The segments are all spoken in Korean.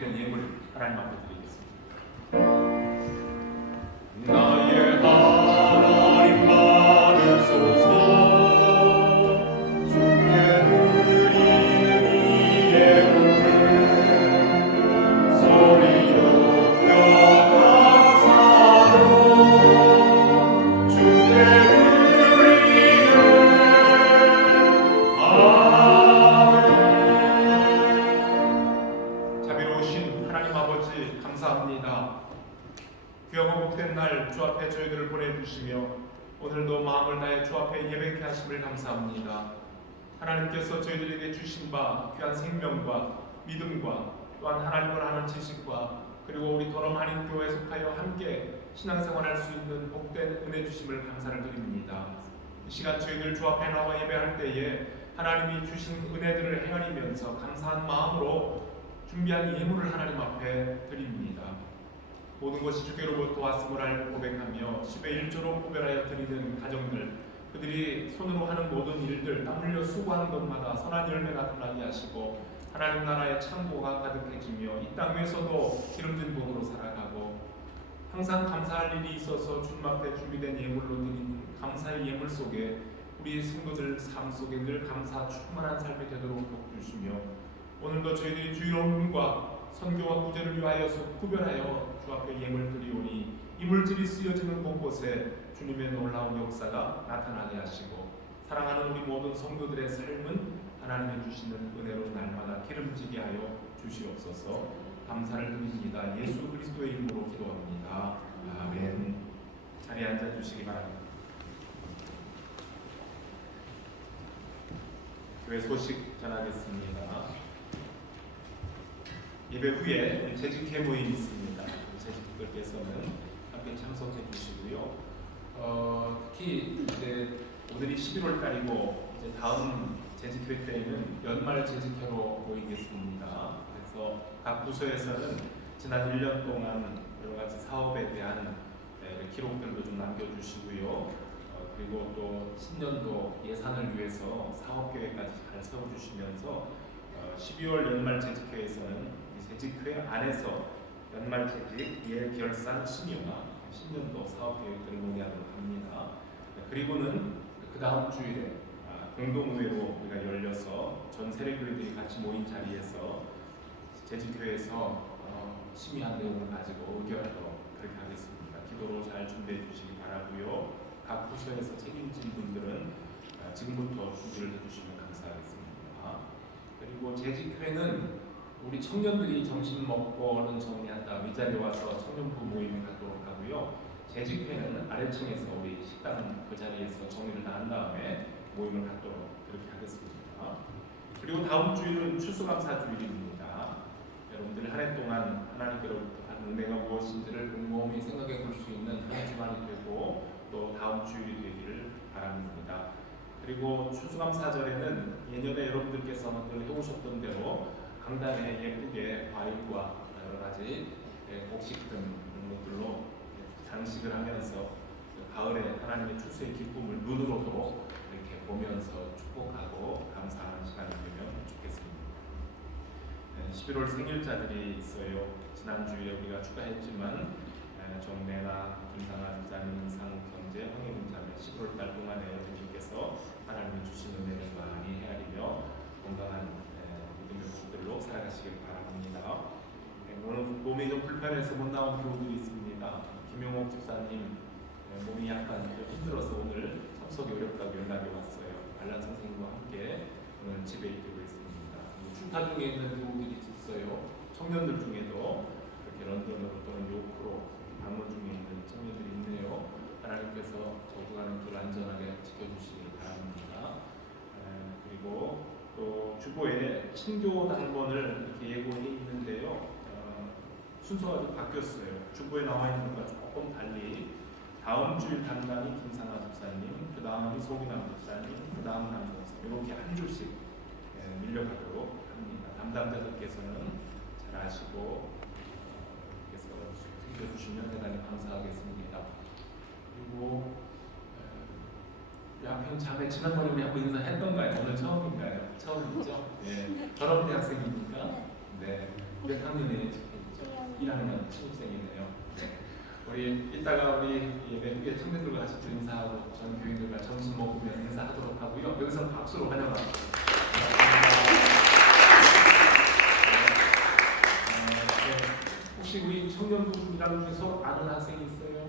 준비된 예물 하나님 앞에 드리겠습니다. 나의 하나님 받으소서. 주께 드리는 이 예물을 소리 높여 감사로 주께 드리네. 아멘. 자비로우신 하나님 아버지 감사합니다. 귀하고 복된 날 주 앞에 저희들을 보내주시며 오늘도 마음을 다해 주 앞에 예배케 하심을 감사합니다. 하나님께서 저희들에게 주신 바 귀한 생명과 믿음과 또한 하나님을 아는 지식과 그리고 우리 더럼 한인교회에 속하여 함께 신앙생활할 수 있는 복된 은혜 주심을 감사를 드립니다. 이 시간 저희들 주 앞에 나와 예배할 때에 하나님이 주신 은혜들을 헤아리면서 감사한 마음으로 준비한 예물을 하나님 앞에 드립니다. 모든 것이 주께로부터 왔음을 알고 고백하며 10의 1조로 구별하여 드리는 가정들, 그들이 손으로 하는 모든 일들 땀 흘려 수고하는 것마다 선한 열매 나타나게 하시고 하나님 나라의 창고가 가득해지며 이 땅 위에서도 기름진 복으로 살아가고 항상 감사할 일이 있어서 주님 앞에 준비된 예물로 드리는 감사의 예물 속에 우리 성도들 삶 속에 늘 감사 충만한 삶이 되도록 도와주시며 오늘도 저희들이 주의로움과 선교와 구제를 위하여 구별하여 주 앞에 예물 드리오니 이 물질이 쓰여지는 곳곳에 주님의 놀라운 역사가 나타나게 하시고 사랑하는 우리 모든 성도들의 삶은 하나님이 주시는 은혜로 날마다 기름지게 하여 주시옵소서. 감사를 드립니다. 예수 그리스도의 이름으로 기도합니다. 아멘. 자리에 앉아 주시기 바랍니다. 교회 소식 전하겠습니다. 예배 후에 재직회 모임이 있습니다. 재직들께서는 함께 참석해 주시고요. 특히 이제 오늘이 11월 달이고 이제 다음 재직회 때에는 연말 재직회로 모이겠습니다. 그래서 각 부서에서는 지난 1년 동안 여러 가지 사업에 대한 기록들도 좀 남겨주시고요. 그리고 또 신년도 예산을 위해서 사업 계획까지 잘 세워주시면서 12월 연말 재직회에서는 재직회 안에서 연말 재직, 예결산 심의와 신년도 사업 계획들을 논의하도록 합니다. 그리고는 그 다음 주일에 공동의회로 우리가 열려서 전 세례교회들이 같이 모인 자리에서 재직회에서 심의한 내용을 가지고 의결하도록 그렇게 하겠습니다. 기도로 잘 준비해 주시기 바라고요. 각 부서에서 책임진 분들은 지금부터 준비를 해주시면 감사하겠습니다. 그리고 재직회는 우리 청년들이 점심 먹고는 정리한다 위자리에 와서 청년부 모임을 갖도록 하고요. 재직회는 아래층에서 우리 식당 그 자리에서 정리를 다 한 다음에 모임을 갖도록 그렇게 하겠습니다. 그리고 다음 주일은 추수감사주일입니다. 여러분들 한 해 동안 하나님께로부터 받은 은혜가 무엇인지를 곰곰이 생각해 볼 수 있는 한 주간이 되고 또 다음 주일이 되기를 바랍니다. 그리고 추수감사절에는 예년에 여러분들께서 늘 해오셨던 대로 강단에 예쁘게 과일과 여러 가지 곡식 등 이런 것들로 장식을 하면서 가을에 하나님의 추수의 기쁨을 눈으로도 이렇게 보면서 축복하고 감사하는 시간이 되면 좋겠습니다. 11월 생일자들이 있어요. 지난주에 우리가 축하했지만 정매나 김상아 집사님, 이상경제, 황혜군 자매 11월 달 동안에 주님께서 하나님이 주신 은혜를 많이 헤아리며 건강한 믿음의 복들로 살아가시길 바랍니다. 오늘 몸이 좀 불편해서 못 나온 교우들이 있습니다. 김용옥 집사님 몸이 약간 힘들어서 오늘 참석이 어렵다고 연락이 왔어요. 알란 선생님과 함께 오늘 집에 있기로 했습니다. 출타 중에 있는 교우들이 있어요. 청년들 중에도 이렇게 런던으로 또는 요크로 방문 중에 있는 청년들이 있네요. 하나님께서 저구가는 길 안전하게 지켜주시길 바랍니다. 그리고 또 주보에 친교 당번을 이렇게 예고해 있는데요. 순서가 좀 바뀌었어요. 주보에 나와 있는 것과 조금 달리 다음 주일 담당이 김상아 집사님, 그 다음이 송인남 집사님, 그 다음 남성사 이렇게 한 줄씩 밀려가도록 합니다. 담당자들께서는 잘 아시고 챙겨주시면 대단히 감사하겠습니다. 그리고 양평 자매 지난번에 우리 한번 인사했던가요? 오늘 처음인가요? 처음이죠? 네. 졸업 대학생입니까? 네. 몇 학년에 1학년 신입생이네요. 네. 우리 이따가 우리 예배 후에 청년들과 같이 인사하고 전 교인들과 점심 먹으면서 인사하도록 하고요. 여기서 박수로 환영합니다. 혹시 우리 청년분이랑 중에서 아는 학생이 있어요?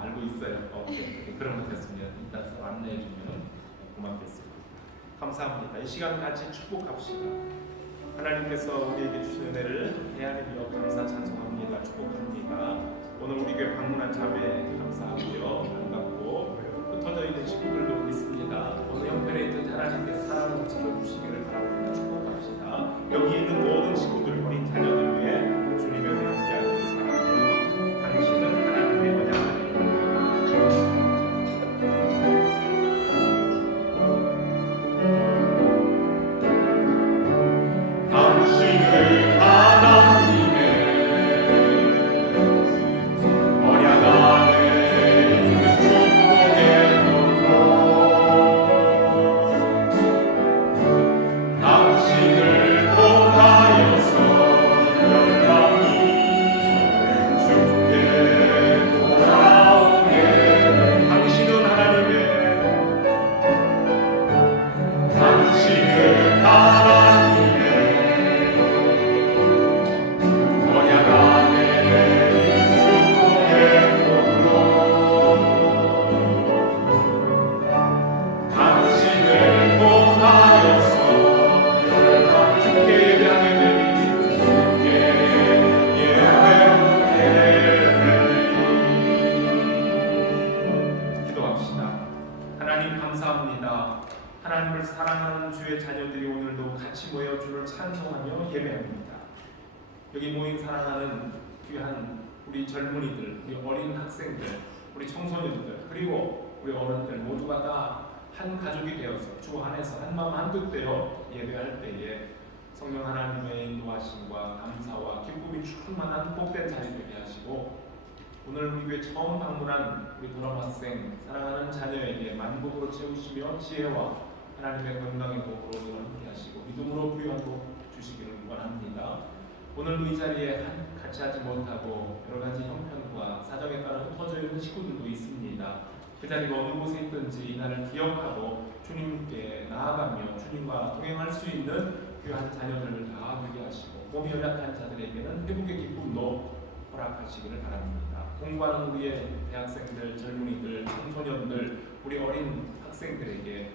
알고 있어요. 오케이. 그러면 됐습니다. 이따 안내해 주면 고맙겠습니다. 감사합니다. 이 시간 같이 축복합시다. 하나님께서 우리에게 주신 은혜를 헤아리며 감사 찬송합니다. 축복합니다. 오늘 우리 교회 방문한 자매 감사하고요. 반갑고 흩어져 있는 친구들도 있습니다. 오늘 형편에 있는 하나님께서 사랑으로 지켜주시기를 바랍니다. 축복합시다. 여기 있는 모든 친구들, 어린 자녀들 위해 주님의 은혜 함께하기를 바랍니다. 당신은 하나님의 언약을 당신을 하나님의 언약 안에 있는 축복의 통로 당신을 통하여서 열방이 주께 돌아오게 당신은 하나님의 당신을 하나님의 언약 안에 축복의 통로 당신을 통하여서 열방 주께 예배하게 되리 주께 예배하게 기도합시다. 하나님 감사합니다. 하나님을 사랑하는 주의 자녀들이 오늘도 같이 모여 주를 찬송하며 예배합니다. 여기 모인 사랑하는 귀한 우리 젊은이들, 우리 어린 학생들, 우리 청소년들, 그리고 우리 어른들 모두가 다 한 가족이 되어서 주 안에서 한 마음 한뜻 되어 예배할 때에 성령 하나님의 인도하심과 감사와 기쁨이 충만한 복된 자리 되게 하시고 오늘 우리 교회 처음 방문한 우리 도람학생 사랑하는 자녀에게 만복으로 채우시며 지혜와 하나님의 건강의 복으로 함께 하시고 믿음으로 부여하고 주시기를 원합니다. 오늘도 이 자리에 같이 하지 못하고 여러 가지 형편과 사정에 따라 흩어져 있는 식구들도 있습니다. 그 자리가 어느 곳에 있든지 이날을 기억하고 주님께 나아가며 주님과 동행할 수 있는 귀한 자녀들을 다 되게 하시고 몸이 연약한 자들에게는 회복의 기쁨도 허락하시기를 바랍니다. 공부하는 우리의 대학생들, 젊은이들, 청소년들, 우리 어린 학생들에게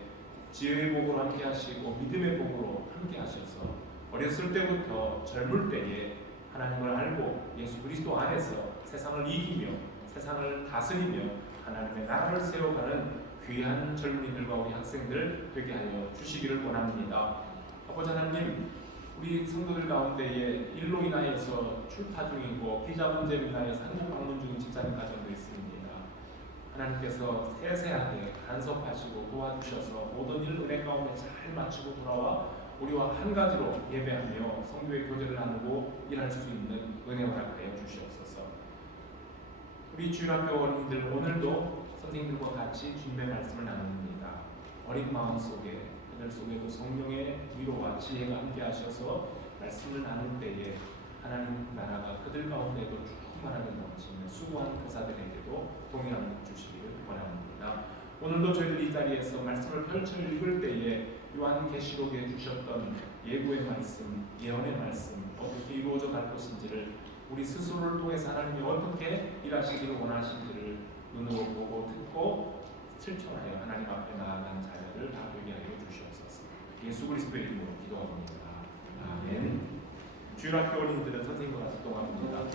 지혜의 복으로 함께 하시고 믿음의 복으로 함께 하셔서 어렸을 때부터 젊을 때에 하나님을 알고 예수 그리스도 안에서 세상을 이기며 세상을 다스리며 하나님의 나라를 세워가는 귀한 젊은이들과 우리 학생들 되게 하여 주시기를 원합니다. 아버지 하나님, 우리 성도들 가운데에 일로 인하여서 출타 중이고 비자 문제로 인하여서 한국 방문 중인 집사님 가정도 있습니다. 하나님께서 세세하게 간섭하시고 도와주셔서 모든 일 은혜 가운데 잘 마치고 돌아와 우리와 한 가지로 예배하며 성도의 교제를 나누고 일할 수 있는 은혜 허락하여 주시옵소서. 우리 주일학교 어린이들 오늘도 선생님들과 같이 주님의 말씀을 나눕니다. 어린 마음 속에 그들 속에도 성령의 위로와 지혜가 함께 하셔서 말씀을 나눌 때에 하나님 나라가 그들 가운데도 충만하게 넘치는 수고한 교사들에게도 동일한 복 주시기를 원합니다. 오늘도 저희들이 이 자리에서 말씀을 펼쳐 읽을 때에 요한계시록에 주셨던 예고의 말씀, 예언의 말씀 어떻게 이루어져 갈 것인지를 우리 스스로를 통해서 하나님이 어떻게 일하시기를 원하시는지를 눈으로 보고 듣고 실천하여 하나님 앞에 나아간 자녀들 다 되게 하여 주시옵소서. 예수 그리스도의 이름으로 기도합니다. 아멘. 주일학교 어린이들은 선생님과 같이 동합니다.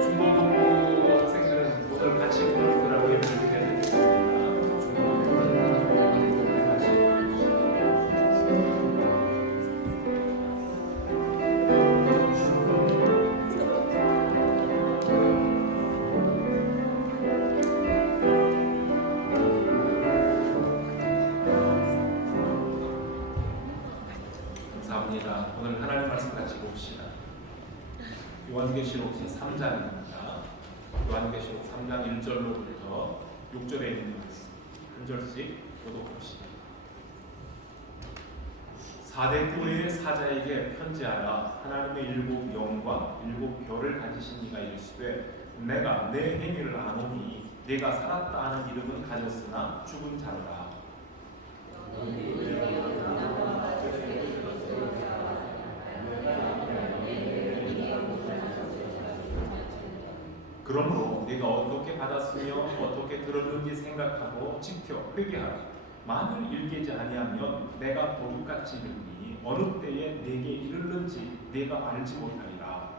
중고등부 학생들은 오늘 같이 부모님들하고 예배를 드려야 되겠습니다. 중고등부는 같이 감사합니다. 오늘 하나님 말씀 같이 봅시다. 요한계시록 제3장입니다. 요한계시록 3장 1절로부터 6절에 있는 말씀 한 절씩 교독합시다. 4대 교회의 사자에게 편지하라. 하나님의 7 영과 7 별을 가지신 이가 이르시되 내가 내 행위를 아노니 네가 살았다 하는 이름은 가졌으나 죽은 자라. 그러므로 네가 어떻게 받았으며 어떻게 들었는지 생각하고 지켜 회개하라. 만일 일깨지 아니하면 내가 도둑같이 이르니 어느 때에 네게 이르는지 네가 알지 못하리라.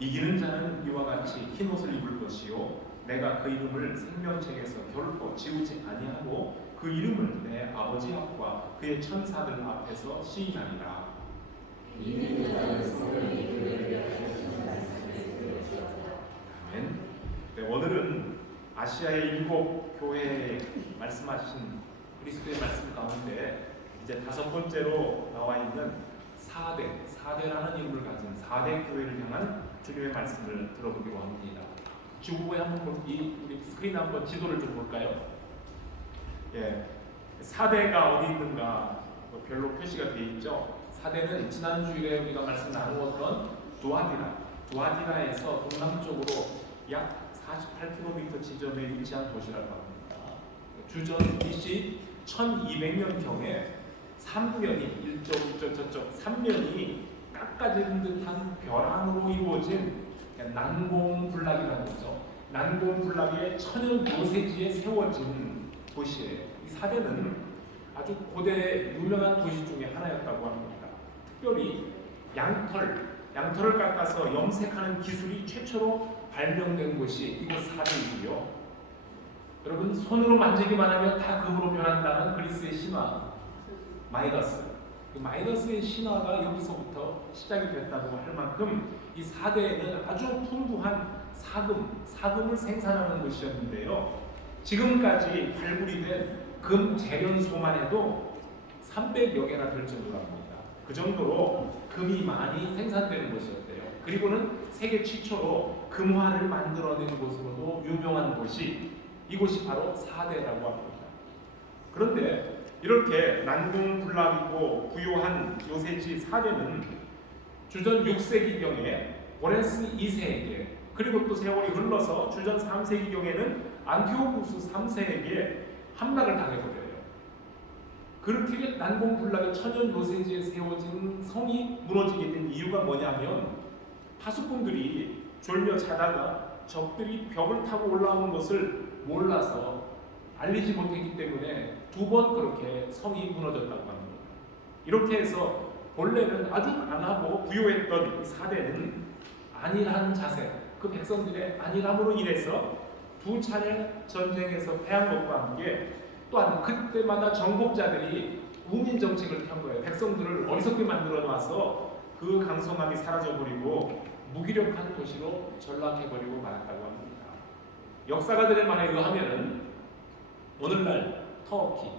이기는 자는 이와 같이 흰 옷을 입을 것이요 내가 그 이름을 생명책에서 결코 지우지 아니하고 그 이름을 내 아버지 앞과 그의 천사들 앞에서 시인하리라. 아멘. 네, 오늘은 아시아의 7 교회에 말씀하신 그리스도의 말씀 가운데 이제 5번째로 나와 있는 4대라는 이름을 가진 4대 교회를 향한 주님의 말씀을 들어보기로 합니다. 지구부에 한번 우리 스크린 한번 지도를 좀 볼까요? 예, 4대가 어디 있는가 별로 표시가 되어 있죠. 4대는 지난 주일에 우리가 말씀 나누었던 두아디라에서 동남쪽으로 약 48km 지점에 위치한 도시라고 합니다. 주전 BC 1200년경에 3면이 저쪽 3면이 깎아진 듯한 벼랑으로 이루어진 난공불락이라는 거죠. 난공불락의 천연 요새지에 세워진 도시예요. 이 4대는 아주 고대 유명한 도시 중에 하나였다고 합니다. 특별히 양털을 깎아서 염색하는 기술이 최초로 발명된 곳이 이곳 4대이고요. 여러분 손으로 만지기만 하면 다 금으로 변한다는 그리스의 신화 마이더스. 그 마이더스의 신화가 여기서부터 시작이 됐다고 할 만큼 이 4대에는 아주 풍부한 사금을 생산하는 곳이었는데요. 지금까지 발굴이 된 금 재련소만 해도 300여 개나 될 정도로 합니다. 그 정도로 금이 많이 생산되는 곳이었대요. 그리고는 세계 최초로 금화를 만들어낸 곳으로도 유명한 곳이 이곳이 바로 4대라고 합니다. 그런데 이렇게 난공불락이고 부요한 요새지 4대는 주전 6세기경에 오레스 2세에게 그리고 또 세월이 흘러서 주전 3세기경에는 안티오쿠스 3세에게 함락을 당해버려요. 그렇게 난공불락의 천연 요새지에 세워진 성이 무너지게 된 이유가 뭐냐면 파수꾼들이 졸며 자다가 적들이 벽을 타고 올라오는 것을 몰라서 알리지 못했기 때문에 2번 그렇게 성이 무너졌다고 합니다. 이렇게 해서 본래는 아주 강하고 부요했던 이 4대는 안일한 자세, 그 백성들의 안일함으로 인해서 2차례 전쟁에서 패한 것과 함께 또한 그때마다 정복자들이 우민 정책을 편 거예요. 백성들을 어리석게 만들어 놔서 그 강성함이 사라져버리고 무기력한 도시로 전락해버리고 말았다고 합니다. 역사가들의 말에 의하면은 오늘날 터키,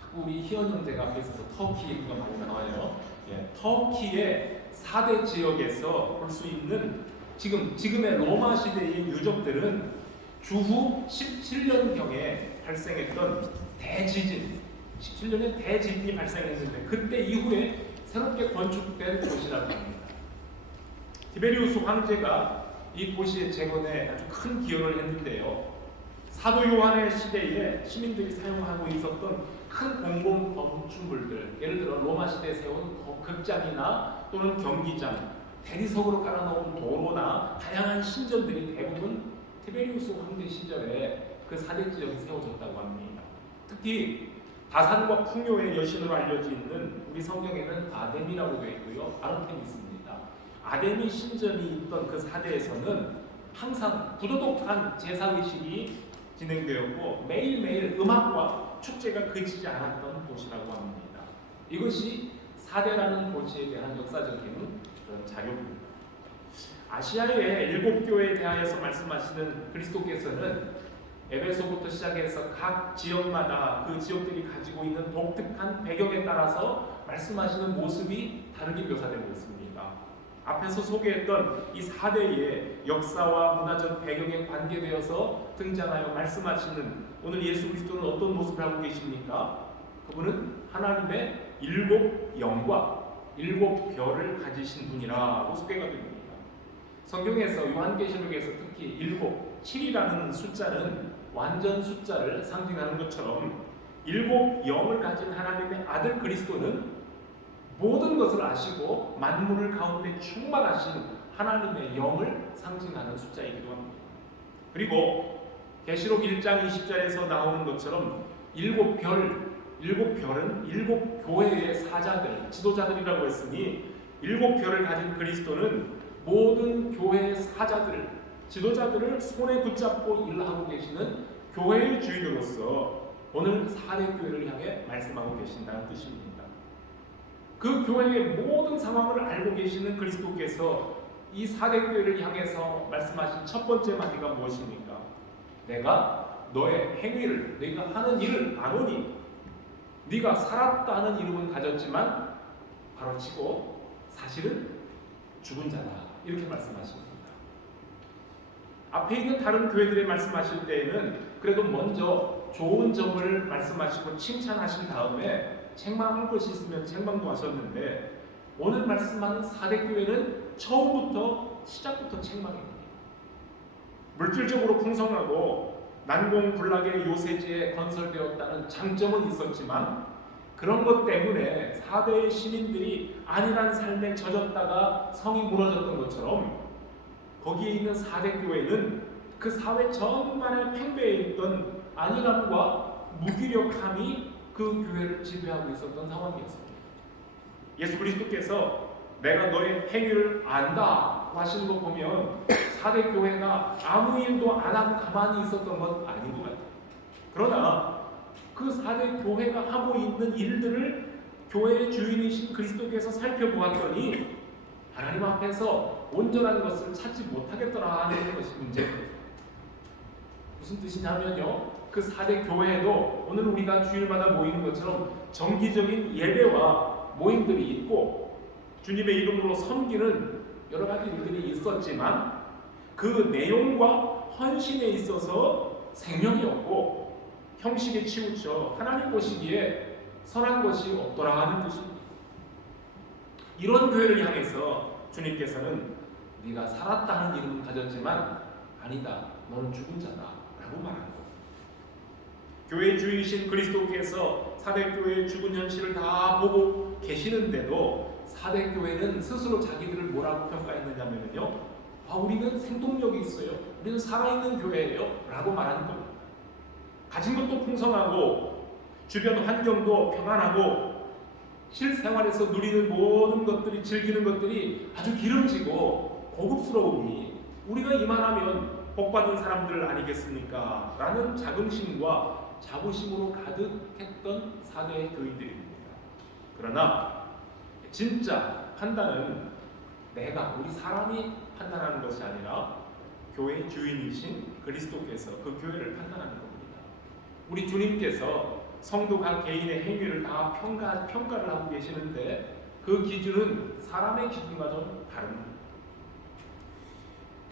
자꾸 우리 희연 형제가 앞에 있어서 터키 얘기가 많이 나와요. 예, 터키의 4대 지역에서 볼 수 있는 지금의 로마 시대의 유적들은 주후 17년경에 발생했던 대지진, 17년에 대지진이 발생했는데 그때 이후에 새롭게 건축된 도시라고 합니다. 티베리우스 황제가 이 도시의 재건에 아주 큰 기여를 했는데요. 사도 요한의 시대에 시민들이 사용하고 있었던 큰 공공 건축물들, 예를 들어 로마 시대에 세운 극장이나 또는 경기장, 대리석으로 깔아놓은 도로나 다양한 신전들이 대부분 티베리우스 황제 시절에 그 4대 지역이 세워졌다고 합니다. 특히 다산과 풍요의 여신으로 알려져 있는 우리 성경에는 아데미라고 되어 있고요. 아르테미스입니다. 아데미 신전이 있던 그 4대에서는 항상 부도덕한 제사의식이 진행되었고 매일매일 음악과 축제가 그치지 않았던 곳이라고 합니다. 이것이 4대라는 도시에 대한 역사적인 그런 자료입니다. 아시아의 7 교회에 대하여서 말씀하시는 그리스도께서는 에베소부터 시작해서 각 지역마다 그 지역들이 가지고 있는 독특한 배경에 따라서 말씀하시는 모습이 다르게 묘사되고 있습니다. 앞에서 소개했던 이 4대의 역사와 문화적 배경에 관계되어서 등장하여 말씀하시는 오늘 예수 그리스도는 어떤 모습을 하고 계십니까? 그분은 하나님의 7 영과 7 별을 가지신 분이라고 소개가 됩니다. 성경에서 요한계시록에서 특히 7이라는 숫자는 완전 숫자를 상징하는 것처럼 7 영을 가진 하나님의 아들 그리스도는 모든 것을 아시고 만물을 가운데 충만하신 하나님의 영을 상징하는 숫자이기도 합니다. 그리고 계시록 1장 20절에서 나오는 것처럼 7 별은 7 교회의 사자들, 지도자들이라고 했으니 7 별을 가진 그리스도는 모든 교회의 사자들, 지도자들을 손에 붙잡고 일하고 계시는 교회의 주인으로서 오늘 4대 교회를 향해 말씀하고 계신다는 뜻입니다. 그 교회의 모든 상황을 알고 계시는 그리스도께서 이 4대 교회를 향해서 말씀하신 첫 번째 마디가 무엇입니까? 내가 너의 행위를, 네가 하는 일을 아노니 네가 살았다는 이름은 가졌지만 바로 치고 사실은 죽은 자다, 이렇게 말씀하십니다. 앞에 있는 다른 교회들의 말씀하실 때에는 그래도 먼저 좋은 점을 말씀하시고 칭찬하신 다음에 책망할 것이 있으면 책망도 하셨는데 오늘 말씀하는 4대 교회는 처음부터 시작부터 책망입니다. 물질적으로 풍성하고 난공불락의 요새지에 건설되었다는 장점은 있었지만 그런 것 때문에 4대의 시민들이 안일한 삶에 젖었다가 성이 무너졌던 것처럼 거기에 있는 4대 교회는 그 사회 전반에 팽배해 있던 안일함과 무기력함이 그 교회를 지배하고 있었던 상황이었습니다. 예수 그리스도께서 내가 너의 행위를 안다 하시는 거 보면 4대 교회가 아무 일도 안 하고 가만히 있었던 건 아닌 것 같아요. 그러나 그 4대 교회가 하고 있는 일들을 교회의 주인이신 그리스도께서 살펴보았더니 하나님 앞에서 온전한 것을 찾지 못하겠더라 하는 것이 문제입니다. 무슨 뜻이냐면요, 그 4대 교회에도 오늘 우리가 주일마다 모이는 것처럼 정기적인 예배와 모임들이 있고 주님의 이름으로 섬기는 여러 가지 일들이 있었지만 그 내용과 헌신에 있어서 생명이 없고 형식에 치우쳐 하나님 보시기에 선한 것이 없더라 하는 뜻입니다. 이런 교회를 향해서 주님께서는 네가 살았다는 이름은 가졌지만 아니다, 너는 죽은 자다 라고 말하는 겁니다. 교회의 주인이신 그리스도께서 4대 교회의 죽은 현실을 다 보고 계시는데도 4대 교회는 스스로 자기들을 뭐라고 평가했느냐면요, 우리는 생동력이 있어요, 우리는 살아있는 교회예요 라고 말하는 겁니다. 가진 것도 풍성하고 주변 환경도 평안하고 실생활에서 누리는 모든 것들이, 즐기는 것들이 아주 기름지고 고급스러우니 우리가 이만하면 복받은 사람들 아니겠습니까? 라는 자긍심과 자부심으로 가득했던 4대 교인들입니다. 그러나 진짜 판단은 우리 사람이 판단하는 것이 아니라 교회의 주인이신 그리스도께서 그 교회를 판단하는 겁니다. 우리 주님께서 성도 각 개인의 행위를 다 평가를 하고 계시는데 그 기준은 사람의 기준과 좀 다릅니다.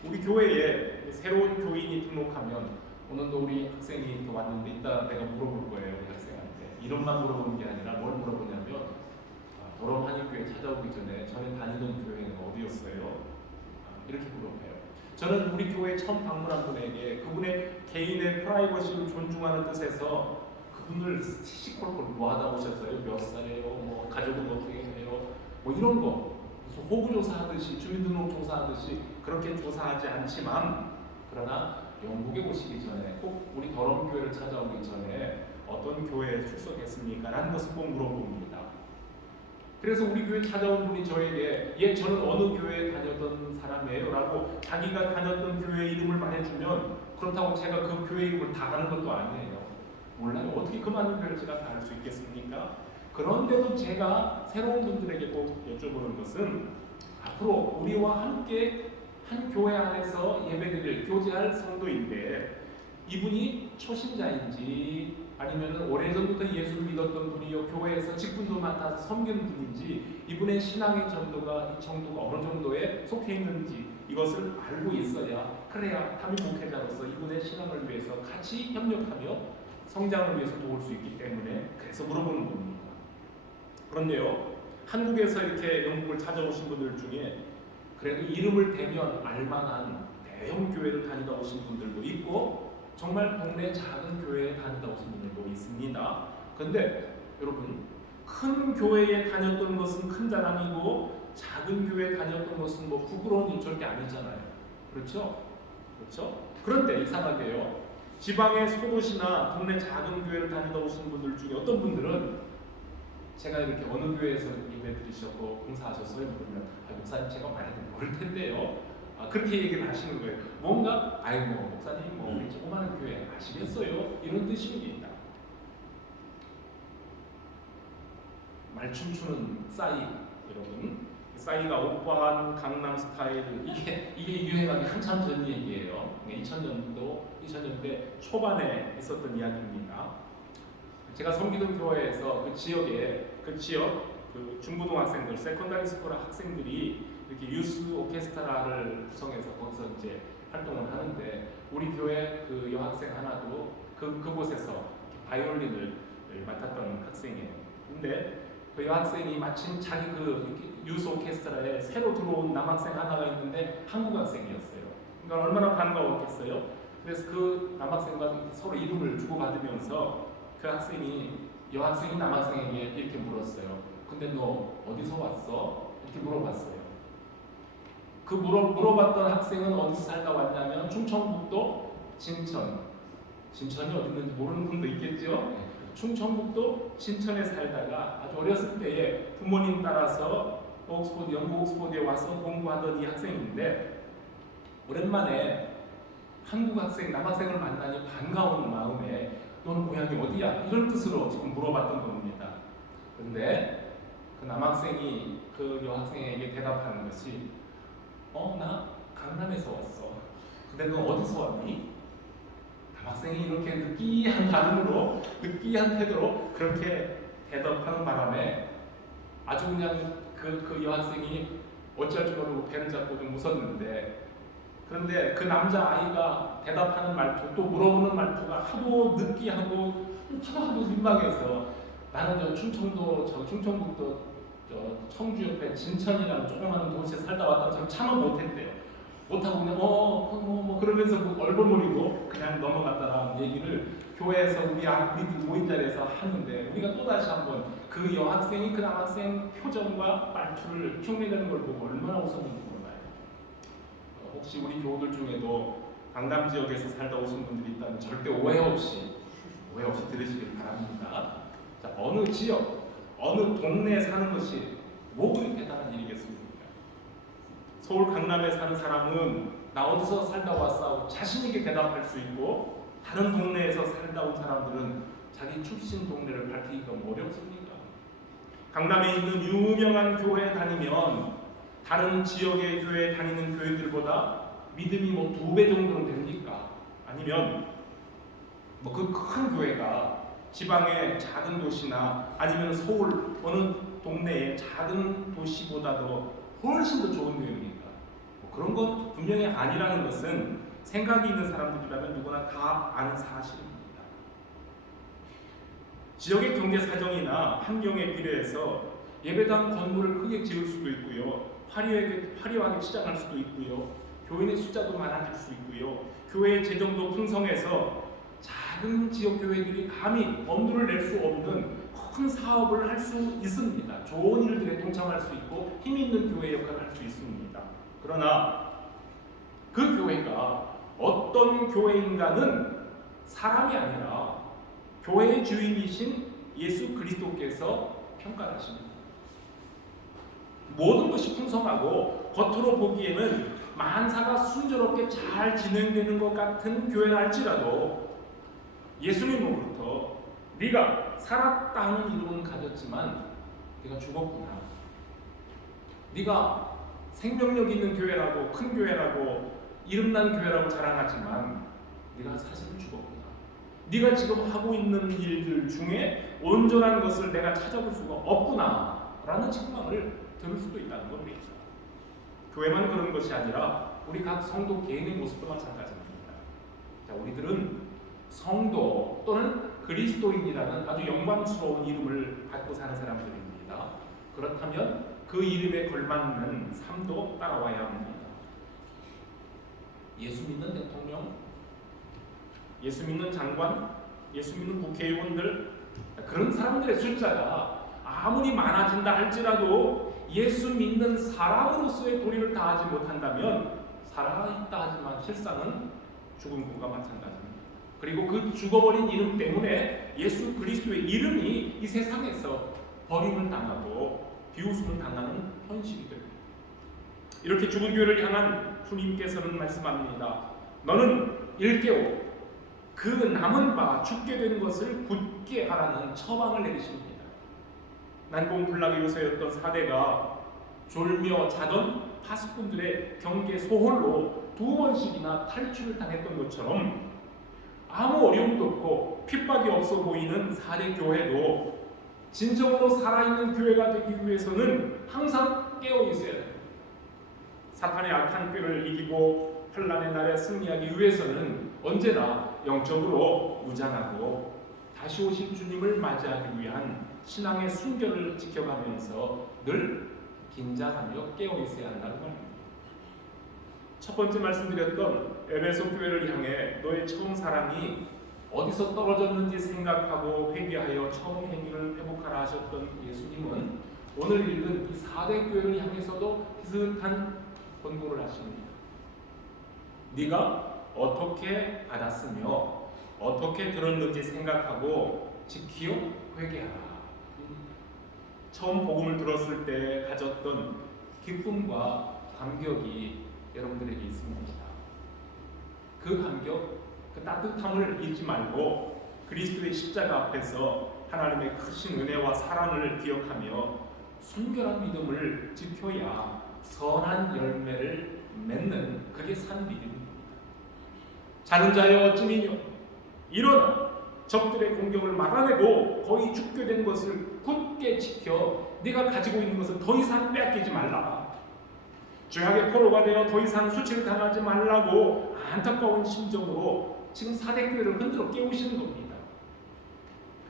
우리 교회에 새로운 교인이 등록하면 오늘도 우리 학생이 또 왔는데 이따 내가 물어볼 거예요. 우리 학생한테 이름만 물어보는 게 아니라 뭘 물어보냐면 보럼 한인교회 찾아오기 전에 다니던 교회는 어디였어요? 이렇게 물어봐요. 저는 우리 교회 처음 방문한 분에게 그분의 개인의 프라이버시를 존중하는 뜻에서 그분을 시시콜콜 뭐 하다 오셨어요? 몇 살이에요? 뭐 가족은 어떻게 해요? 뭐 이런 거 무슨 호구조사하듯이 주민등록조사하듯이 그렇게 조사하지 않지만 그러나 영국에 오시기 전에 꼭 우리 더럼교회를 찾아오기 전에 어떤 교회에 출석했습니까? 라는 것을 꼭 물어봅니다. 그래서 우리 교회 찾아온 분이 저에게 저는 어느 교회에 다녔던 사람이에요 라고 자기가 다녔던 교회 이름을 말해주면 그렇다고 제가 그 교회 이름을 다 아는 것도 아니에요. 몰라요. 어떻게 그 많은 교회를 제가 다 알 수 있겠습니까? 그런데도 제가 새로운 분들에게 꼭 여쭤보는 것은 앞으로 우리와 함께 한 교회 안에서 예배드릴 교제할 성도인데 이분이 초신자인지 아니면 오래전부터 예수를 믿었던 분이요 교회에서 직분도 맡아서 섬기는 분인지 이분의 신앙의 정도가 어느 정도에 속해 있는지 이것을 알고 있어야 그래야 담임 목회자로서 이분의 신앙을 위해서 같이 협력하며 성장을 위해서 도울 수 있기 때문에 그래서 물어보는 겁니다. 그런데요, 한국에서 이렇게 영국을 찾아오신 분들 중에 그래도 이름을 대면 알만한 대형 교회를 다니다 오신 분들도 있고 정말 동네 작은 교회에 다니다 오신 분들도 있습니다. 그런데 여러분, 큰 교회에 다녔던 것은 큰 자랑이고 작은 교회에 다녔던 것은 뭐 부끄러운 일 절대 아니잖아요. 그렇죠? 그렇죠? 그런데 이상하게요, 지방의 소도시나 동네 작은 교회를 다니다 오신 분들 중에 어떤 분들은 제가 이렇게 어느 교회에서 예배 드리셨고 봉사하셨어요? 그러면 목사님 제가 많이 모를 텐데요. 그렇게 얘기를 하시는 거예요. 뭔가 아이고 목사님 뭐 우리 조그마한 교회 아시겠어요? 이런 뜻입니다. 말춤 추는 싸이 여러분, 싸이가 오빠한 강남 스타일 이게 유행하기 한참 전 얘기예요. 2000년대 초반에 있었던 이야기입니다. 제가 섬기던 교회에서 그 지역 그 중고등학생들, 세컨다리 스쿨 학생들이 이렇게 유스 오케스트라를 구성해서 거기서 이제 활동을 하는데 우리 교회 그 여학생 하나도 그곳에서 바이올린을 맡았던 학생이에요. 근데 그 여학생이 마침 자기 그 유스 오케스트라에 새로 들어온 남학생 하나가 있는데 한국 학생이었어요. 그러니까 얼마나 반가웠겠어요. 그래서 그 남학생과 서로 이름을 주고받으면서 그 여학생이 남학생에게 이렇게 물었어요. 근데 너 어디서 왔어? 이렇게 물어봤어요. 그 물어봤던 학생은 어디서 살다 왔냐면 충청북도 진천이 어디 있는지 모르는 분도 있겠죠? 충청북도 진천에 살다가 아주 어렸을 때에 부모님 따라서 영국 옥스퍼드에 와서 공부하던 이 학생인데 오랜만에 한국 학생, 남학생을 만나니 반가운 마음에 너는 고향이 어디야? 이런 뜻으로 지금 물어봤던 겁니다. 그런데 그 남학생이 그 여학생에게 대답하는 것이 나 강남에서 왔어. 근데 너 어디서 왔니? 남학생이 이렇게 느끼한 발음으로 느끼한 태도로 그렇게 대답하는 바람에 아주 그냥 그 여학생이 어쩔 줄 모르고 배를 잡고 좀 웃었는데 그런데 그 남자아이가 대답하는 말투 또 물어보는 말투가 하도 느끼하고 하도 민망해서 나는 충청북도 청주 옆에 진천이라는 조그마한 도시에 살다 왔다 좀 참아 못했대요. 못하고 그냥 뭐 그러면서 얼버무리고 그냥 넘어갔다라는 얘기를 교회에서 우리들 모인 자리에서 하는데 우리가 또다시 한번 그 여학생이 그 남학생 표정과 말투를 흉내내는 걸 보고 얼마나 웃었는지 몰라요. 혹시 우리 교우들 중에도 강남 지역에서 살다 오신 분들이 있다면 절대 오해 없이 들으시길 바랍니다. 자, 어느 지역, 어느 동네에 사는 것이 뭐 그리 대단한 일이겠습니까? 서울 강남에 사는 사람은 나 어디서 살다 왔어 자신 있게 대답할 수 있고 다른 동네에서 살다 온 사람들은 자기 출신 동네를 밝히기가 어렵습니다. 강남에 있는 유명한 교회에 다니면 다른 지역의 교회에 다니는 교회들보다 믿음이 뭐 2배 정도는 됩니까? 아니면 뭐 그 큰 교회가 지방의 작은 도시나 아니면 서울 어느 동네의 작은 도시보다도 훨씬 더 좋은 교회입니까? 뭐 그런 건 분명히 아니라는 것은 생각이 있는 사람들이라면 누구나 다 아는 사실입니다. 지역의 경제 사정이나 환경에 비례해서 예배당 건물을 크게 지을 수도 있고요, 화려하게 치장할 수도 있고요, 교인의 숫자도 많아질 수 있고요, 교회의 재정도 풍성해서 작은 지역 교회들이 감히 엄두를 낼 수 없는 큰 사업을 할 수 있습니다. 좋은 일들에 동참할 수 있고 힘 있는 교회 역할을 할 수 있습니다. 그러나 그 교회가 어떤 교회인가는 사람이 아니라 교회의 주인이신 예수 그리스도께서 평가하십니다. 모든 것이 풍성하고 겉으로 보기에는 만사가 순조롭게 잘 진행되는 것 같은 교회라 할지라도 예수님으로부터 네가 살았다는 이름은 가졌지만 네가 죽었구나. 네가 생명력 있는 교회라고 큰 교회라고 이름난 교회라고 자랑하지만 네가 사실은 죽었구나. 네가 지금 하고 있는 일들 중에 온전한 것을 내가 찾아볼 수가 없구나라는 책망을 들을 수도 있다는 겁니다. 교회만 그런 것이 아니라 우리 각 성도 개인의 모습도 마찬가지입니다. 자, 우리들은 성도 또는 그리스도인이라는 아주 영광스러운 이름을 갖고 사는 사람들입니다. 그렇다면 그 이름에 걸맞는 삶도 따라와야 합니다. 예수 믿는 대통령, 예수 믿는 장관, 예수 믿는 국회의원들, 그런 사람들의 숫자가 아무리 많아진다 할지라도 예수 믿는 사람으로서의 도리를 다하지 못한다면 살아있다 하지만 실상은 죽은 것과 마찬가지입니다. 그리고 그 죽어버린 이름 때문에 예수 그리스도의 이름이 이 세상에서 버림을 당하고 비웃음을 당하는 현실이 됩니다. 이렇게 죽은 교회를 향한 주님께서는 말씀합니다. 너는 일깨워 그 남은 바 죽게 된 것을 굳게 하라는 처방을 내리십니다. 난공불락의 요새였던 사대가 졸며 자던 파수꾼들의 경계 소홀로 2번씩이나 탈출을 당했던 것처럼 아무 어려움도 없고 핍박이 없어 보이는 사대 교회도 진정으로 살아있는 교회가 되기 위해서는 항상 깨어 있어야 됩니다. 사탄의 악한 꾀를 이기고 환난의 날에 승리하기 위해서는 언제나 영적으로 무장하고 다시 오실 주님을 맞이하기 위한 신앙의 순결을 지켜가면서 늘 긴장하며 깨어 있어야 한다는 말입니다. 첫 번째 말씀드렸던 에베소 교회를 향해 너의 처음 사랑이 어디서 떨어졌는지 생각하고 회개하여 처음 행위를 회복하라 하셨던 예수님은 오늘 읽은 이 4대 교회를 향해서도 비슷한 권고를 하십니다. 네가 어떻게 받았으며 어떻게 들었는지 생각하고 지키어 회개하라. 처음 복음을 들었을 때 가졌던 기쁨과 감격이 여러분들에게 있습니다. 그 감격, 그 따뜻함을 잊지 말고 그리스도의 십자가 앞에서 하나님의 크신 은혜와 사랑을 기억하며 순결한 믿음을 지켜야 선한 열매를 맺는 그게 산 믿음입니다. 자는 자여 어찌미뇨 일어나 적들의 공격을 막아내고 거의 죽게 된 것을 굳게 지켜 네가 가지고 있는 것을 더 이상 빼앗기지 말라. 죄악의 포로가 되어 더 이상 수치를 당하지 말라고 안타까운 심정으로 지금 4대 교회를 흔들어 깨우시는 겁니다.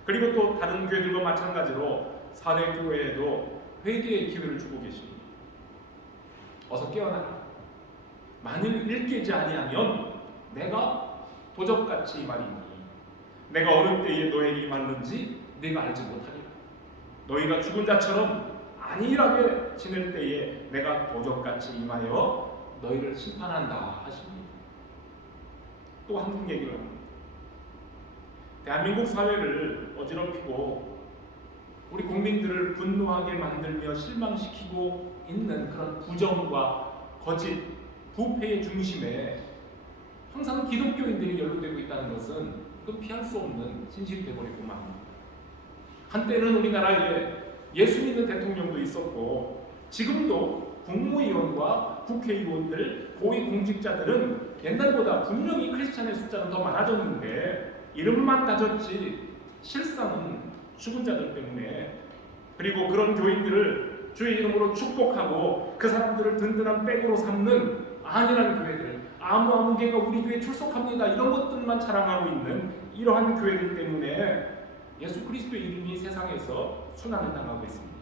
그리고 또 다른 교회들과 마찬가지로 4대 교회에도 회개의 기회를 주고 계십니다. 어서 깨어나라. 만일 일깨지 아니하면 내가 도적같이 말이니 내가 어느 때에 너에게 임하는지 네가 알지 못하리라. 너희가 죽은 자처럼 안일하게 지낼 때에 내가 도적같이 임하여 너희를 심판한다 하십니다. 또 한국 얘기를 합니다. 대한민국 사회를 어지럽히고 우리 국민들을 분노하게 만들며 실망시키고 있는 그런 부정과 거짓, 부패의 중심에 항상 기독교인들이 연루되고 있다는 것은 그건 피할 수 없는 진실이 되어버리고 맙니다. 한때는 우리나라에 예수 믿는 대통령도 있었고 지금도 국무위원과 국회의원들, 고위공직자들은 옛날보다 분명히 크리스찬의 숫자는 더 많아졌는데 이름만 따졌지 실상은 죽은 자들 때문에, 그리고 그런 교인들을 주의 이름으로 축복하고 그 사람들을 든든한 백으로 삼는 안일한 교회들, 아무 개가 우리 교회에 출석합니다 이런 것들만 자랑하고 있는 이러한 교회들 때문에 예수 그리스도의 이름이 세상에서 순환을 당하고 있습니다.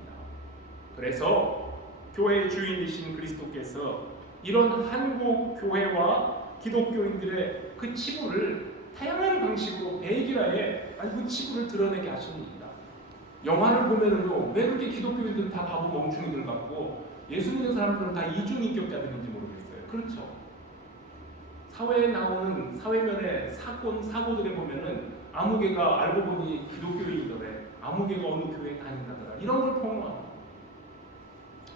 그래서 교회의 주인이신 그리스도께서 이런 한국 교회와 기독교인들의 그 치부를 다양한 방식으로 배기라에 그 치부를 드러내게 하십니다. 영화를 보면은요, 왜 그렇게 기독교인들은 다 바보 멍충이들 같고 예수 믿는 사람들은 다 이중인격자들인지 모르겠어요. 그렇죠. 사회에 나오는 사회면의 사건, 사고들에 보면은 아무개가 알고 보니 기독교인이더래, 아무개가 어느 교회에 다닌다더라, 이런 걸 폭로합니다.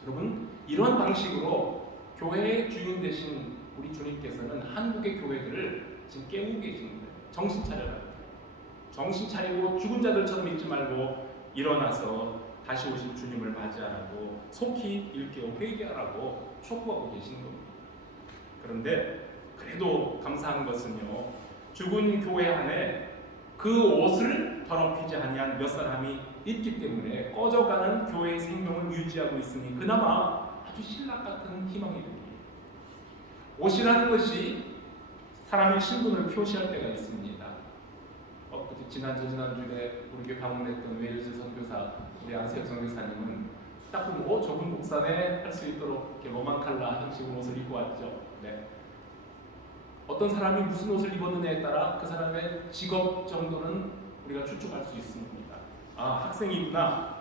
여러분, 이런 방식으로 교회의 주인 되신 우리 주님께서는 한국의 교회들을 지금 깨우고 계신 거예요. 정신 차려라. 정신 차리고 죽은 자들처럼 있지 말고 일어나서 다시 오실 주님을 맞이하라고, 속히 일깨워 회개하라고 촉구하고 계시는 겁니다. 그런데 그래도 감사한 것은요, 죽은 교회 안에 그 옷을 더럽히지 아니한 몇 사람이 있기 때문에 꺼져가는 교회의 생명을 유지하고 있으니 그나마 아주 신랑 같은 희망이 됩니다. 옷이라는 것이 사람의 신분을 표시할 때가 있습니다. 지난주에 우리 교회 방문했던 웨일즈 선교사 우리 안세혁 선교사님은 딱 보면 저분 목사네 할 수 있도록 이렇게 로망칼라 형식으로 옷을 입고 왔죠. 네. 어떤 사람이 무슨 옷을 입었느냐에 따라 그 사람의 직업 정도는 우리가 추측할 수 있습니다. 아, 학생이구나.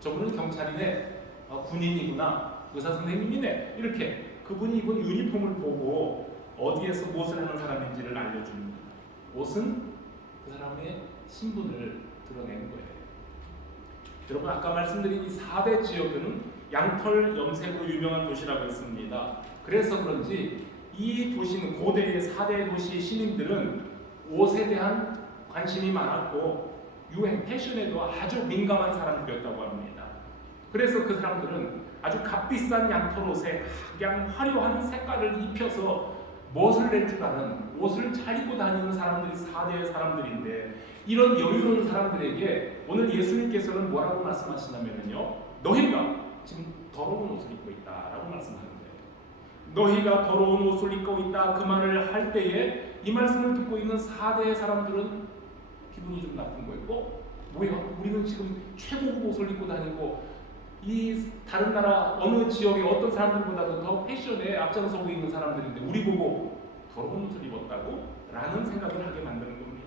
저분은 경찰이네. 군인이구나. 의사 선생님이네. 이렇게 그분이 입은 유니폼을 보고 어디에서 무엇을 하는 사람인지를 알려줍니다. 옷은 그 사람의 신분을 드러내는 거예요. 여러분 아까 말씀드린 이 4대 지역은 양털 염색으로 유명한 도시라고 했습니다. 그래서 그런지 이 도시는 고대의 4대 도시 시민들은 옷에 대한 관심이 많았고 유행, 패션에도 아주 민감한 사람들이었다고 합니다. 그래서 그 사람들은 아주 값비싼 양털 옷에 각양 화려한 색깔을 입혀서 멋을 낼 줄 아는 옷을 잘 입고 다니는 사람들이 4대의 사람들인데 이런 여유로운 사람들에게 오늘 예수님께서는 뭐라고 말씀하시냐면요, 너희가 지금 더러운 옷을 입고 있다라고 말씀하는데 너희가 더러운 옷을 입고 있다 그 말을 할 때에 이 말씀을 듣고 있는 4대의 사람들은 기분이 좀 나쁜 거예요. 뭐야? 우리는 지금 최고급 옷을 입고 다니고 이 다른 나라 어느 지역의 어떤 사람들보다도 더 패션에 앞장서고 있는 사람들인데 우리 보고 더러운 옷을 입었다고? 라는 생각을 하게 만드는 겁니다.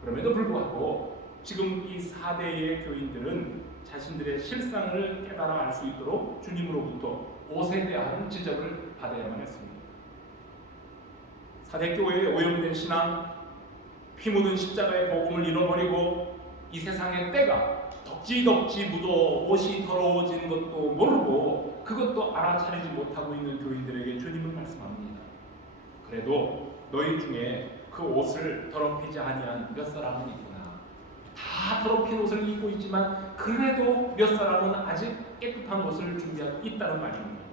그럼에도 불구하고 지금 이 4대의 교인들은 자신들의 실상을 깨달아 알 수 있도록 주님으로부터 옷에 대한 지적을 받아야만 했습니다. 4대 교회의 오염된 신앙, 피 묻은 십자가의 복음을 잃어버리고 이 세상의 때가 덕지덕지 묻어 옷이 더러워진 것도 모르고 그것도 알아차리지 못하고 있는 교인들에게 주님은 말씀합니다. 그래도 너희 중에 그 옷을 더럽히지 아니한 몇 사람은 있구나. 다 더럽힌 옷을 입고 있지만 그래도 몇 사람은 아직 깨끗한 옷을 준비하고 있다는 말입니다.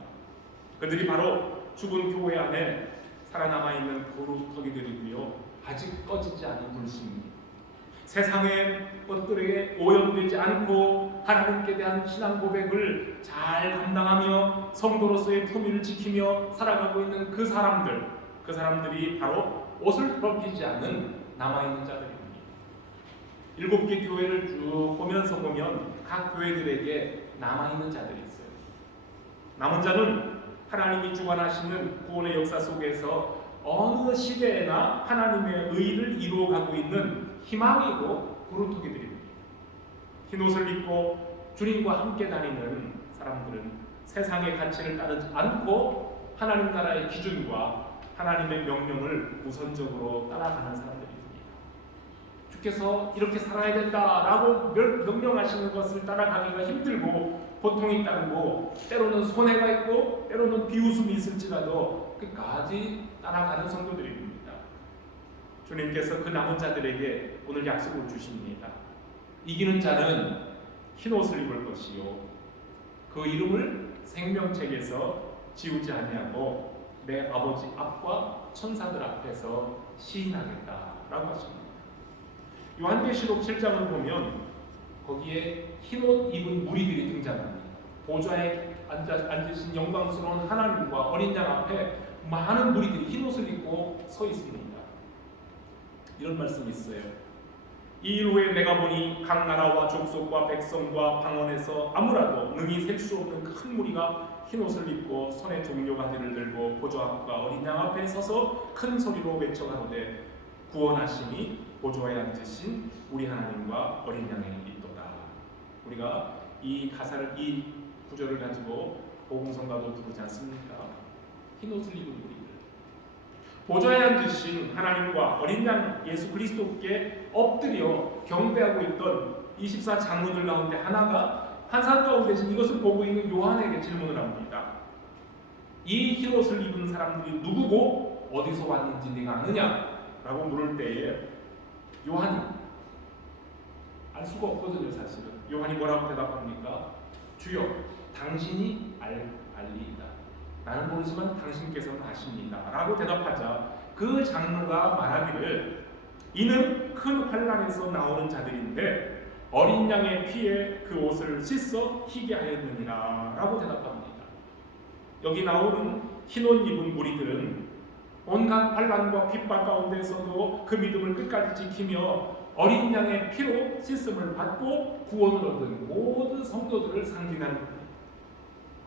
그들이 바로 죽은 교회 안에 살아남아 있는 거룩터기들이고요, 아직 꺼지지 않은 불신입니다. 세상의 것들에게 오염되지 않고 하나님께 대한 신앙 고백을 잘 감당하며 성도로서의 품위를 지키며 살아가고 있는 그 사람들이 바로 옷을 더럽히지 않는 남아있는 자들입니다. 7개 교회를 쭉 보면 각 교회들에게 남아있는 자들이 있어요. 남은 자는 하나님이 주관하시는 구원의 역사 속에서 어느 시대에나 하나님의 의를 이루어가고 있는 희망이고 그루터기들입니다. 흰옷을 입고 주님과 함께 다니는 사람들은 세상의 가치를 따르지 않고 하나님 나라의 기준과 하나님의 명령을 우선적으로 따라가는 사람들입니다. 주께서 이렇게 살아야 된다라고 명령하시는 것을 따라가기가 힘들고 고통이 따르고 때로는 손해가 있고 때로는 비웃음이 있을지라도 끝까지 따라가는 성도들입니다. 주님께서 그 남은 자들에게 오늘 약속을 주십니다. 이기는 자는 흰옷을 입을 것이요 그 이름을 생명책에서 지우지 아니하고 내 아버지 앞과 천사들 앞에서 시인하겠다라고 하십니다. 요한계시록 7장을 보면 거기에 흰옷 입은 무리들이 등장합니다. 보좌에 앉으신 영광스러운 하나님과 어린 양 앞에 많은 무리들이 흰옷을 입고 서 있습니다. 이런 말씀이 있어요. 이 일 후에 내가 보니 각 나라와 족속과 백성과 방언에서 아무라도 능히 셀 수 없는 큰 무리가 흰옷을 입고 손에 종려가지를 들고 보좌 앞과 어린 양 앞에 서서 큰 소리로 외쳐가로되 구원하시니 보좌에 앉으신 우리 하나님과 어린 양에 있도다. 우리가 이 구절을 가지고 복음성가도 부르지 않습니까? 흰옷을 입은 무리들, 보좌에 앉으신 하나님과 어린 양 예수 그리스도께 엎드려 경배하고 있던 24 장로들 가운데 하나가 환상 가운데 이것을 보고 있는 요한에게 질문을 합니다. 이 흰옷을 입은 사람들이 누구고 어디서 왔는지 네가 아느냐? 라고 물을 때에 요한이 알 수가 없거든요. 사실은 요한이 뭐라고 대답합니까? 주여 당신이 알리이다. 나는 모르지만 당신께서는 아십니다 라고 대답하자 그 장로가 말하기를 이는 큰 환란에서 나오는 자들인데 어린 양의 피에 그 옷을 씻어 희게 하였느니라 라고 대답합니다. 여기 나오는 흰옷 입은 무리들은 온갖 환란과 핍박 가운데서도 그 믿음을 끝까지 지키며 어린 양의 피로 씻음을 받고 구원을 얻은 모든 성도들을 상징하는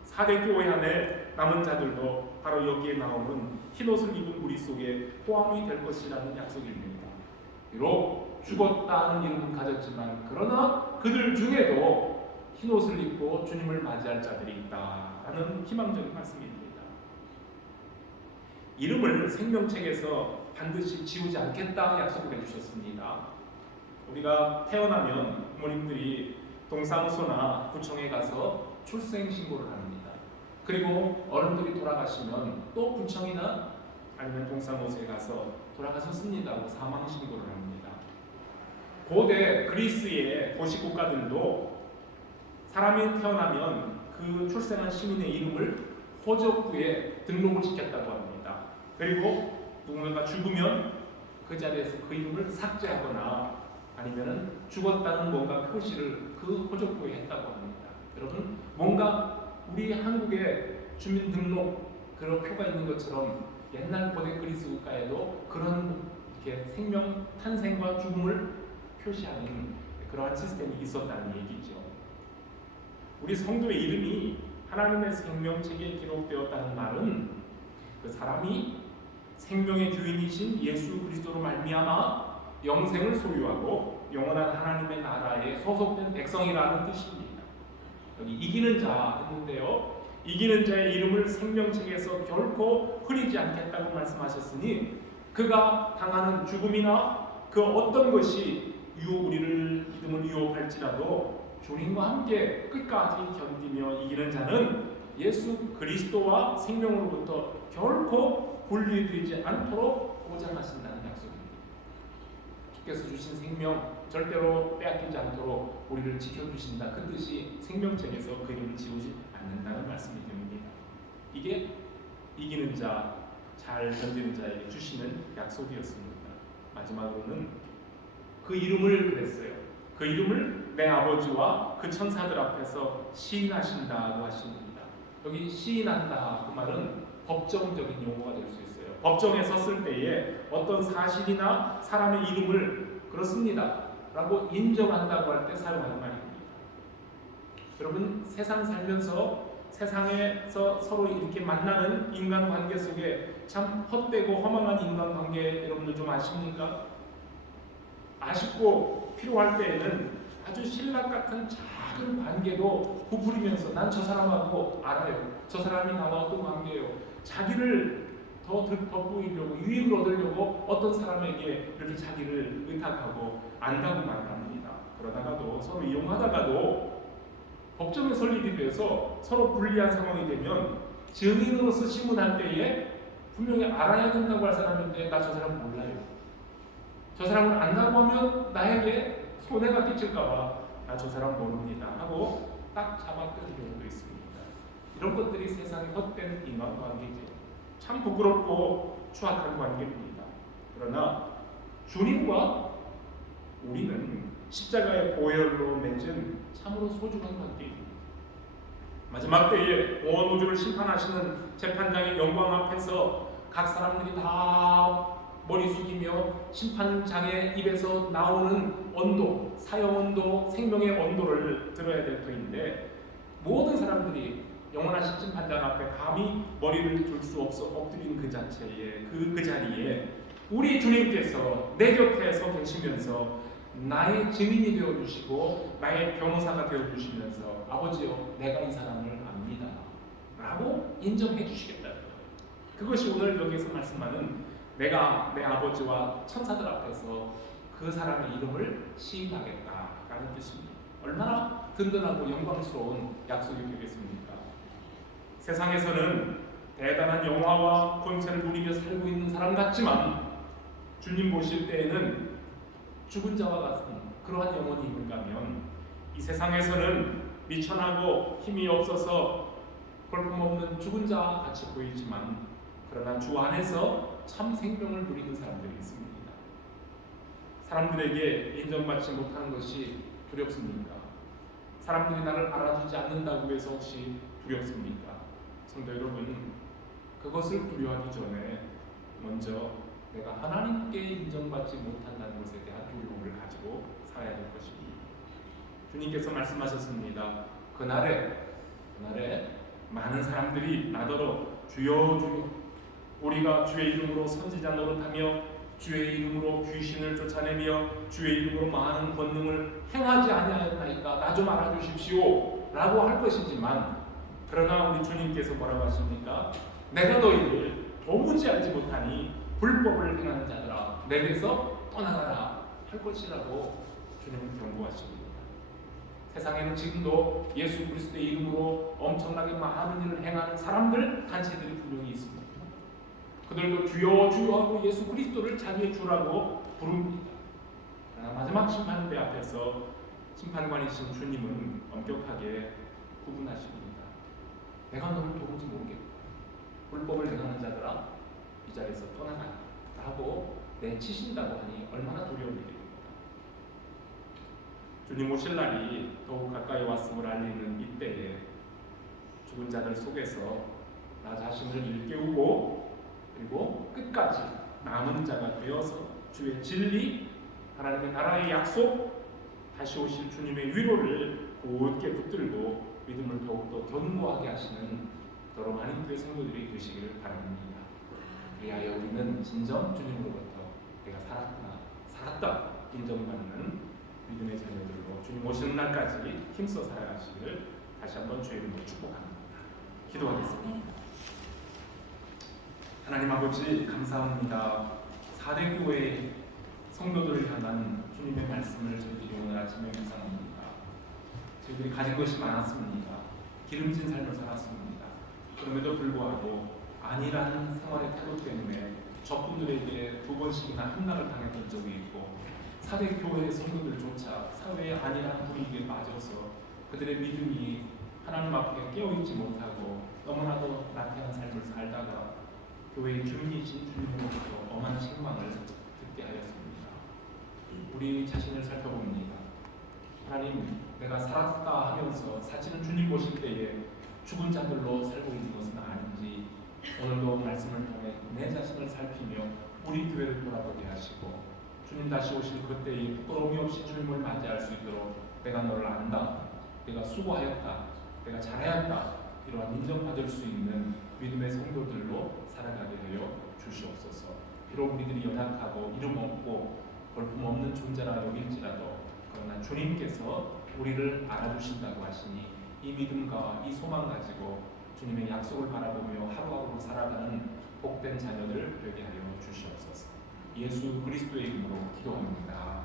4대 교회 안에 남은 자들도 바로 여기에 나오는 흰옷을 입은 무리 속에 포함이 될 것이라는 약속입니다. 비록 죽었다는 이름은 가졌지만 그러나 그들 중에도 흰옷을 입고 주님을 맞이할 자들이 있다라는 희망적인 말씀입니다. 이름을 생명책에서 반드시 지우지 않겠다 약속을 해주셨습니다. 우리가 태어나면 부모님들이 동사무소나 구청에 가서 출생신고를 합니다. 그리고 어른들이 돌아가시면 또 구청이나 아니면 동사무소에 가서 돌아가셨습니다 하고 사망신고를 합니다. 고대 그리스의 도시국가들도 사람이 태어나면 그 출생한 시민의 이름을 호적부에 등록을 시켰다고 합니다. 그리고 누군가가 죽으면 그 자리에서 그 이름을 삭제하거나 아니면 죽었다는 뭔가 표시를 그 호적부에 했다고 합니다. 여러분, 뭔가 우리 한국의 주민등록 그런 표가 있는 것처럼 옛날 고대 그리스 국가에도 그런 이렇게 생명 탄생과 죽음을 표시하는 그러한 시스템이 있었다는 얘기죠. 우리 성도의 이름이 하나님의 생명책에 기록되었다는 말은 그 사람이 생명의 주인이신 예수 그리스도로 말미암아 영생을 소유하고 영원한 하나님의 나라에 소속된 백성이라는 뜻입니다. 여기 이기는 자 했는데요. 이기는 자의 이름을 생명책에서 결코 흐리지 않겠다고 말씀하셨으니 그가 당하는 죽음이나 그 어떤 것이 우리를 믿음을 유혹할지라도 주님과 함께 끝까지 견디며 이기는 자는 예수 그리스도와 생명으로부터 결코 분리되지 않도록 보장하신다는 약속입니다. 주께서 주신 생명 절대로 빼앗기지 않도록 우리를 지켜주신다. 그 뜻이 생명책에서 그 이름을 지우지 않는다는 말씀이 됩니다. 이게 이기는 자, 잘 견디는 자에게 주시는 약속이었습니다. 마지막으로는 그 이름을 그랬어요. 그 이름을 내 아버지와 그 천사들 앞에서 시인하신다고 하십니다. 여기 시인한다 그 말은 법정적인 용어가 될 수 있어요. 법정에 섰을 때에 어떤 사실이나 사람의 이름을 그렇습니다 라고 인정한다고 할 때 사용하는 말입니다. 여러분, 세상 살면서 세상에서 서로 이렇게 만나는 인간관계 속에 참 헛되고 허망한 인간관계 여러분들 좀 아십니까? 아쉽고 필요할 때에는 아주 신락 같은 작은 관계도 부풀리면서 난 저 사람하고 알아요. 저 사람이 나와 어떤 관계예요. 자기를 더 돋보이려고 유익을 얻으려고 어떤 사람에게 이렇게 자기를 의탁하고 안다고 말합니다. 그러다가도 서로 이용하다가도 법정에 설 일이 돼서 서로 불리한 상황이 되면 증인으로서 신문할 때에 분명히 알아야 된다고 할 사람인데 나 저 사람 몰라요. 저 사람을 안다고 하면 나에게 손해가 끼칠까봐 나 저 사람 모릅니다 하고 딱 잡아떼는 경우도 있습니다. 이런 것들이 세상의 헛된 인간관계죠. 참 부끄럽고 추악한 관계입니다. 그러나 주님과 우리는 십자가의 보혈로 맺은 참으로 소중한 관계입니다. 마지막 때에 온 우주를 심판하시는 재판장의 영광 앞에서 각 사람들이 다 머리 숙이며 심판장의 입에서 나오는 온도, 사형 온도, 생명의 온도를 들어야 될 터인데 모든 사람들이 영원하신 심판장 앞에 감히 머리를 들 수 없어 엎드린 그 자체에 그 자리에 우리 주님께서 내 곁에 서 계시면서 나의 증인이 되어주시고 나의 변호사가 되어주시면서 아버지여 내가 이 사람을 압니다 라고 인정해 주시겠다는 거예요. 그것이 오늘 여기서 말씀하는 내가 내 아버지와 천사들 앞에서 그 사람의 이름을 시인하겠다라는 뜻입니다. 얼마나 든든하고 영광스러운 약속이 되겠습니까? 세상에서는 대단한 영화와 권세를 누리며 살고 있는 사람 같지만 주님 보실 때에는 죽은 자와 같은 그러한 영혼이 있는가 하면 이 세상에서는 미천하고 힘이 없어서 볼품없는 죽은 자와 같이 보이지만 그러나 주 안에서 참 생명을 누리는 사람들이 있습니다. 사람들에게 인정받지 못하는 것이 두렵습니까? 사람들이 나를 알아주지 않는다고 해서 혹시 두렵습니까? 성도 여러분, 그것을 두려워하기 전에 먼저 내가 하나님께 인정받지 못한다는 것에 대한 두려움을 가지고 살아야 될 것입니다. 주님께서 말씀하셨습니다. 그날에 많은 사람들이 나더러 주여 주여 우리가 주의 이름으로 선지자 노릇하며 주의 이름으로 귀신을 쫓아내며 주의 이름으로 많은 권능을 행하지 아니하였나이까 나 좀 알아주십시오 라고 할 것이지만, 그러나 우리 주님께서 뭐라고 하십니까? 내가 너희를 도무지 알지 못하니 불법을 행하는 자들아 내게서 떠나가라 할 것이라고 주님은 경고하십니다. 세상에는 지금도 예수 그리스도의 이름으로 엄청나게 많은 일을 행하는 사람들, 단체들이 분명히 있습니다. 그들도 주여 주여 하고 예수 그리스도를 자기의 주라고 부릅니다. 그러나 마지막 심판대 앞에서 심판관이신 주님은 엄격하게 구분하십니다. 내가 너를 도무지 모르겠다. 불법을 행하는 자들아 이 자리에서 떠나가라 라고 내치신다고 하니 얼마나 두려운 일입니까? 주님 오실 날이 더욱 가까이 왔음을 알리는 이때에 죽은 자들 속에서 나 자신을 일깨우고 그리고 끝까지 남은 자가 되어서 주의 진리, 하나님의 나라의 약속, 다시 오실 주님의 위로를 곧게 붙들고 믿음을 더욱더 견고하게 하시는 여러 많은 교회 성도들이 되시기를 바랍니다. 그리하여 우리는 진정 주님으로부터 내가 살았다 인정받는 믿음의 자녀들로 주님 오시는 날까지 힘써 살아가시기를 다시 한번 주의 이름으로 축복합니다. 기도하겠습니다. 하나님 아버지 감사합니다. 4대 교회 성도들을 향한 주님의 말씀을 저희들이 오늘 아침에 묵상합니다. 저희들이 가진 것이 많았습니다. 기름진 삶을 살았습니다. 그럼에도 불구하고 아니라는 생활의 태도 때문에 저분들에게 2번씩이나 함락을 당했던 적이 있고, 4대 교회의 성도들조차 사회의 아니라는 분위기에 빠져서 그들의 믿음이 하나님 앞에 깨어있지 못하고 너무나도 나태한 삶을 살다가 교회의 주인이신 주님으로부터 엄한 책망을 듣게 하였습니다. 우리 자신을 살펴봅니다. 하나님, 내가 살았다 하면서 사실은 주님 보실 때에 죽은 자들로 살고 있는 것은 아닌지 오늘도 말씀을 통해 내 자신을 살피며 우리 교회를 돌아보게 하시고, 주님 다시 오실 그때에 부끄러움이 없이 주님을 맞이할 수 있도록 내가 너를 안다, 내가 수고하였다, 내가 잘하였다 이러한 인정받을 수 있는 믿음의 성도들로 살아가게 되어 주시옵소서. 비록 우리들이 연약하고 이름 없고 볼품 없는 존재라 여길지라도 그러나 주님께서 우리를 알아주신다고 하시니 이 믿음과 이 소망 가지고 주님의 약속을 바라보며 하루하루 살아가는 복된 자녀들 되게 하여 주시옵소서. 예수 그리스도의 이름으로 기도합니다.